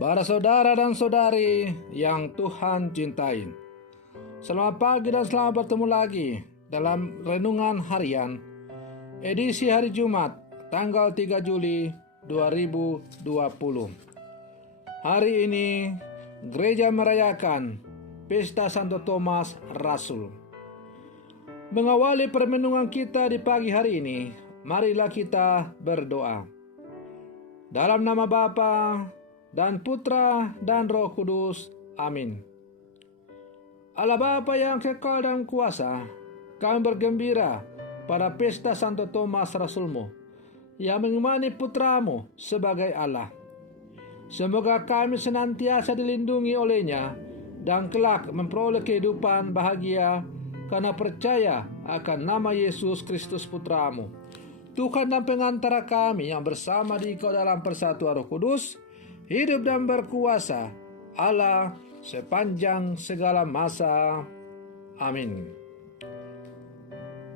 Para saudara dan saudari yang Tuhan cintai, selamat pagi dan selamat bertemu lagi dalam Renungan Harian edisi hari Jumat tanggal 3 Juli 2020. Hari ini gereja merayakan Pesta Santo Thomas Rasul. Mengawali permenungan kita di pagi hari ini, marilah kita berdoa. Dalam nama Bapa dan Putra dan Roh Kudus. Amin. Allah Bapa yang kekal dan kuasa, kami bergembira pada pesta Santo Thomas Rasulmu yang mengimani putramu sebagai Allah. Semoga kami senantiasa dilindungi olehnya dan kelak memperoleh kehidupan bahagia karena percaya akan nama Yesus Kristus putramu, Tuhan dan pengantara kami yang bersama di Engkau dalam persatuan Roh Kudus, hidup dan berkuasa Allah sepanjang segala masa. Amin.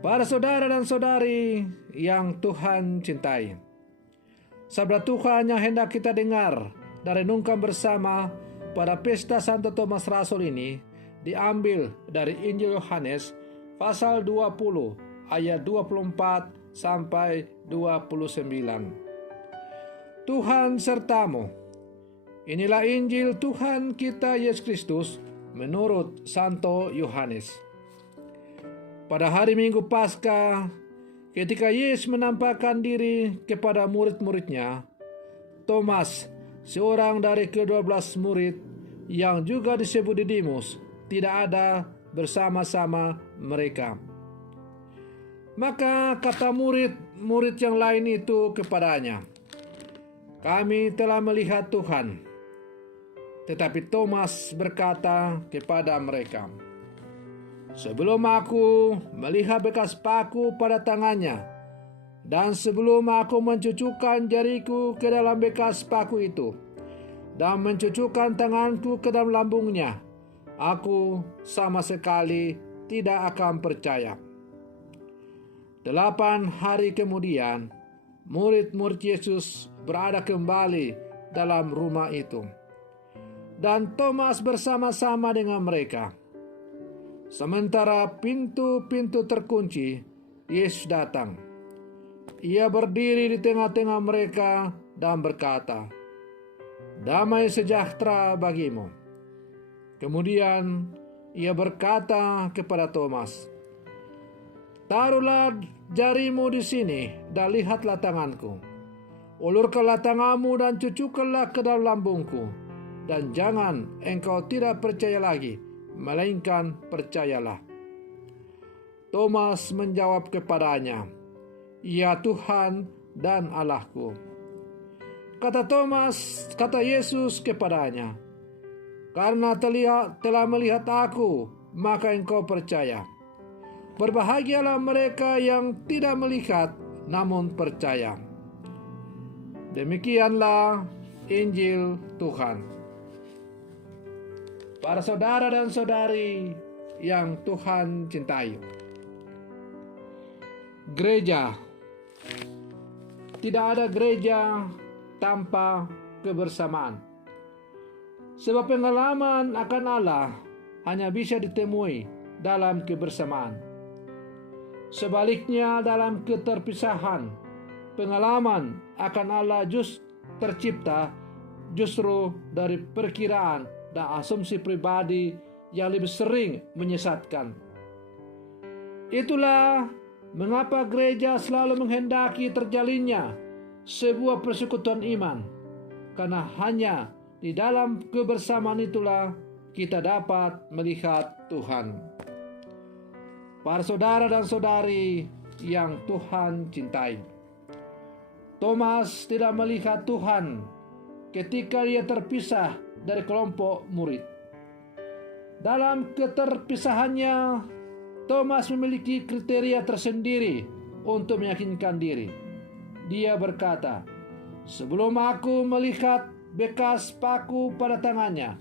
Para saudara dan saudari yang Tuhan cintai, sabda Tuhan yang hendak kita dengar dan renungkan bersama pada pesta Santo Thomas Rasul ini diambil dari Injil Yohanes pasal 20 ayat 24 sampai 29. Tuhan sertamu. Inilah Injil Tuhan kita Yesus Kristus menurut Santo Yohanes. Pada hari Minggu Paskah, ketika Yesus menampakkan diri kepada murid-muridnya, Thomas, seorang dari ke-12 murid yang juga disebut Didimus, tidak ada bersama-sama mereka. Maka kata murid-murid yang lain itu kepadanya, "Kami telah melihat Tuhan." Tetapi Thomas berkata kepada mereka, "Sebelum aku melihat bekas paku pada tangannya, dan sebelum aku mencucukkan jariku ke dalam bekas paku itu, dan mencucukkan tanganku ke dalam lambungnya, aku sama sekali tidak akan percaya." 8 hari kemudian, murid-murid Yesus berada kembali dalam rumah itu, dan Thomas bersama-sama dengan mereka. Sementara pintu-pintu terkunci, Yesus datang. Ia berdiri di tengah-tengah mereka dan berkata, "Damai sejahtera bagimu." Kemudian ia berkata kepada Thomas, "Taruhlah jarimu di sini dan lihatlah tanganku. Ulurkanlah tanganmu dan cucukkanlah ke dalam lambungku. Dan jangan engkau tidak percaya lagi, melainkan percayalah." Thomas menjawab kepadanya, "Ya Tuhan dan Allahku." Kata Yesus kepadanya, "Karena telah melihat aku, maka engkau percaya. Berbahagialah mereka yang tidak melihat namun percaya." Demikianlah Injil Tuhan. Para saudara dan saudari yang Tuhan cintai, gereja, tidak ada gereja tanpa kebersamaan. Sebab pengalaman akan Allah hanya bisa ditemui dalam kebersamaan. Sebaliknya, dalam keterpisahan, pengalaman akan Allah tercipta justru dari perkiraan dan asumsi pribadi yang lebih sering menyesatkan. Itulah mengapa gereja selalu menghendaki terjalinnya sebuah persekutuan iman, karena hanya di dalam kebersamaan itulah kita dapat melihat Tuhan. Para saudara dan saudari yang Tuhan cintai, Thomas tidak melihat Tuhan ketika dia terpisah dari kelompok murid. Dalam keterpisahannya, Thomas memiliki kriteria tersendiri untuk meyakinkan diri. Dia berkata, "Sebelum aku melihat bekas paku pada tangannya,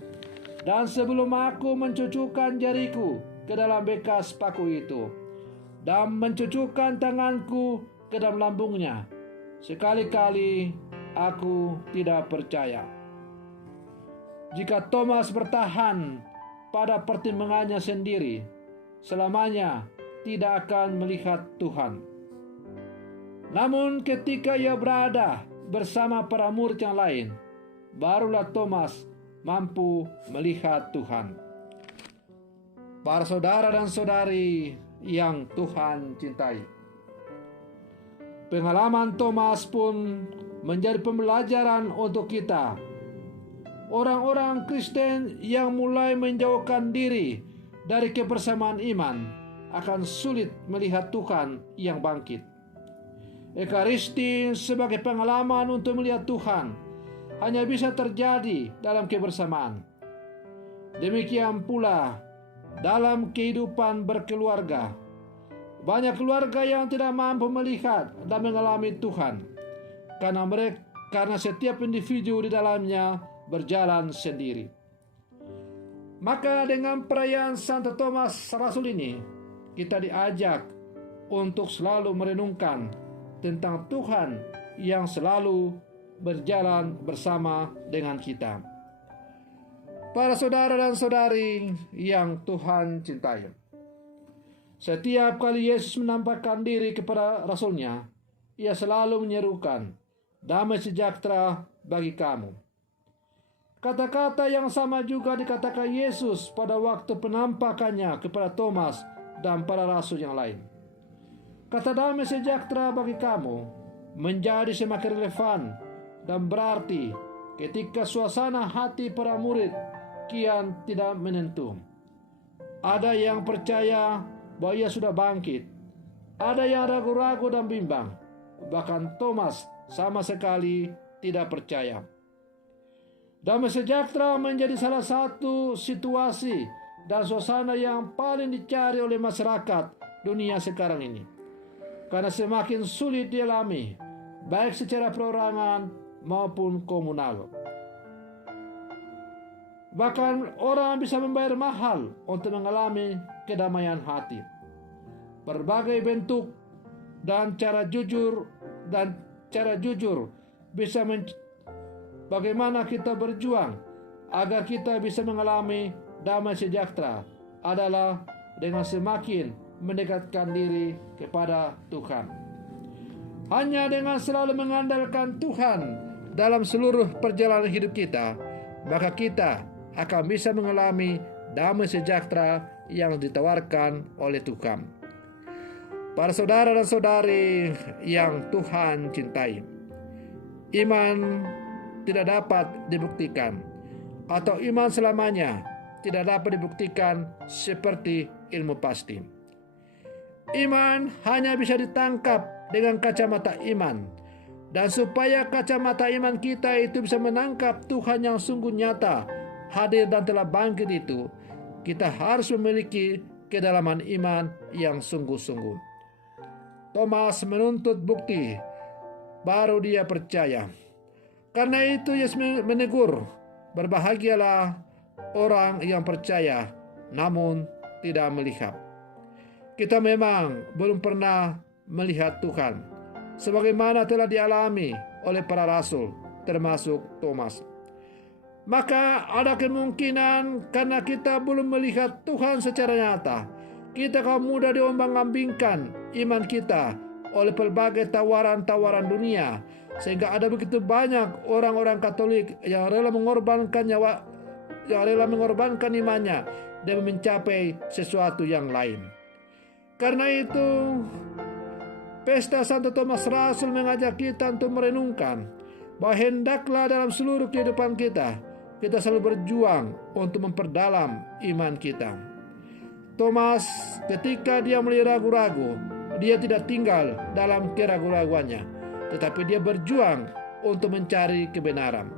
dan sebelum aku mencucukkan jariku ke dalam bekas paku itu, dan mencucukkan tanganku ke dalam lambungnya, sekali-kali aku tidak percaya." Jika Thomas bertahan pada pertimbangannya sendiri, selamanya tidak akan melihat Tuhan. Namun ketika ia berada bersama para murid yang lain, barulah Thomas mampu melihat Tuhan. Para saudara dan saudari yang Tuhan cintai, pengalaman Thomas pun menjadi pembelajaran untuk kita. Orang-orang Kristen yang mulai menjauhkan diri dari kebersamaan iman akan sulit melihat Tuhan yang bangkit. Ekaristi sebagai pengalaman untuk melihat Tuhan hanya bisa terjadi dalam kebersamaan. Demikian pula dalam kehidupan berkeluarga. Banyak keluarga yang tidak mampu melihat dan mengalami Tuhan karena setiap individu di dalamnya berjalan sendiri. Maka dengan perayaan Santo Thomas Rasul ini, kita diajak untuk selalu merenungkan tentang Tuhan yang selalu berjalan bersama dengan kita. Para saudara dan saudari yang Tuhan cintai, setiap kali Yesus menampakkan diri kepada Rasulnya, ia selalu menyerukan, "Damai sejahtera bagi kamu." Kata-kata yang sama juga dikatakan Yesus pada waktu penampakannya kepada Thomas dan para rasul yang lain. Kata damai sejahtera bagi kamu menjadi semakin relevan dan berarti ketika suasana hati para murid kian tidak menentu. Ada yang percaya bahwa ia sudah bangkit, ada yang ragu-ragu dan bimbang, bahkan Thomas sama sekali tidak percaya. Damai sejahtera menjadi salah satu situasi dan suasana yang paling dicari oleh masyarakat dunia sekarang ini, karena semakin sulit dialami baik secara perorangan maupun komunal. Bahkan orang bisa membayar mahal untuk mengalami kedamaian hati. Berbagai bentuk dan cara jujur bisa bagaimana kita berjuang agar kita bisa mengalami damai sejahtera adalah dengan semakin mendekatkan diri kepada Tuhan. Hanya dengan selalu mengandalkan Tuhan dalam seluruh perjalanan hidup kita, maka kita akan bisa mengalami damai sejahtera yang ditawarkan oleh Tuhan. Para saudara dan saudari yang Tuhan cintai, iman tidak dapat dibuktikan, atau iman selamanya tidak dapat dibuktikan seperti ilmu pasti. Iman hanya bisa ditangkap dengan kacamata iman, dan supaya kacamata iman kita itu bisa menangkap Tuhan yang sungguh nyata, hadir dan telah bangkit itu, kita harus memiliki kedalaman iman yang sungguh-sungguh. Thomas menuntut bukti, baru dia percaya. Karena itu Yesus menegur, "Berbahagialah orang yang percaya namun tidak melihat." Kita memang belum pernah melihat Tuhan, sebagaimana telah dialami oleh para rasul, termasuk Thomas. Maka ada kemungkinan karena kita belum melihat Tuhan secara nyata, kita akan mudah diombang-ambingkan iman kita oleh berbagai tawaran-tawaran dunia, sehingga ada begitu banyak orang-orang Katolik yang rela mengorbankan imannya demi mencapai sesuatu yang lain. Karena itu, pesta Santo Thomas Rasul mengajak kita untuk merenungkan bahwa hendaklah dalam seluruh kehidupan kita selalu berjuang untuk memperdalam iman kita. Thomas, ketika dia mulai ragu-ragu, dia tidak tinggal dalam keraguan-raguannya, tetapi dia berjuang untuk mencari kebenaran.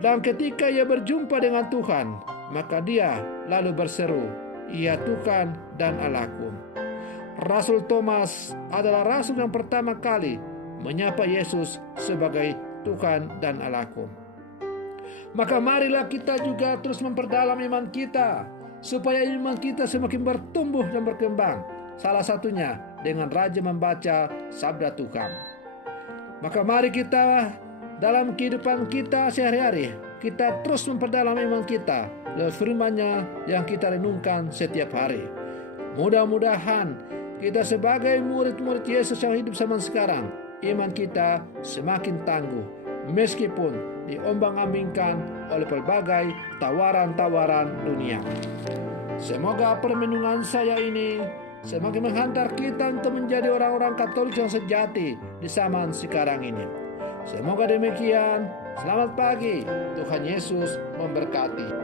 Dan ketika ia berjumpa dengan Tuhan, maka dia lalu berseru, "Ya Tuhan dan Allahku." Rasul Thomas adalah rasul yang pertama kali menyapa Yesus sebagai Tuhan dan Allahku. Maka marilah kita juga terus memperdalam iman kita, supaya iman kita semakin bertumbuh dan berkembang. Salah satunya dengan rajin membaca sabda Tuhan. Maka mari kita dalam kehidupan kita sehari-hari, kita terus memperdalam iman kita lewat firman-Nya yang kita renungkan setiap hari. Mudah-mudahan kita sebagai murid-murid Yesus yang hidup zaman sekarang, iman kita semakin tangguh meskipun diombang-ambingkan oleh berbagai tawaran-tawaran dunia. Semoga permenungan saya ini semakin menghantar kita untuk menjadi orang-orang Katolik yang sejati di zaman sekarang ini. Semoga demikian. Selamat pagi. Tuhan Yesus memberkati.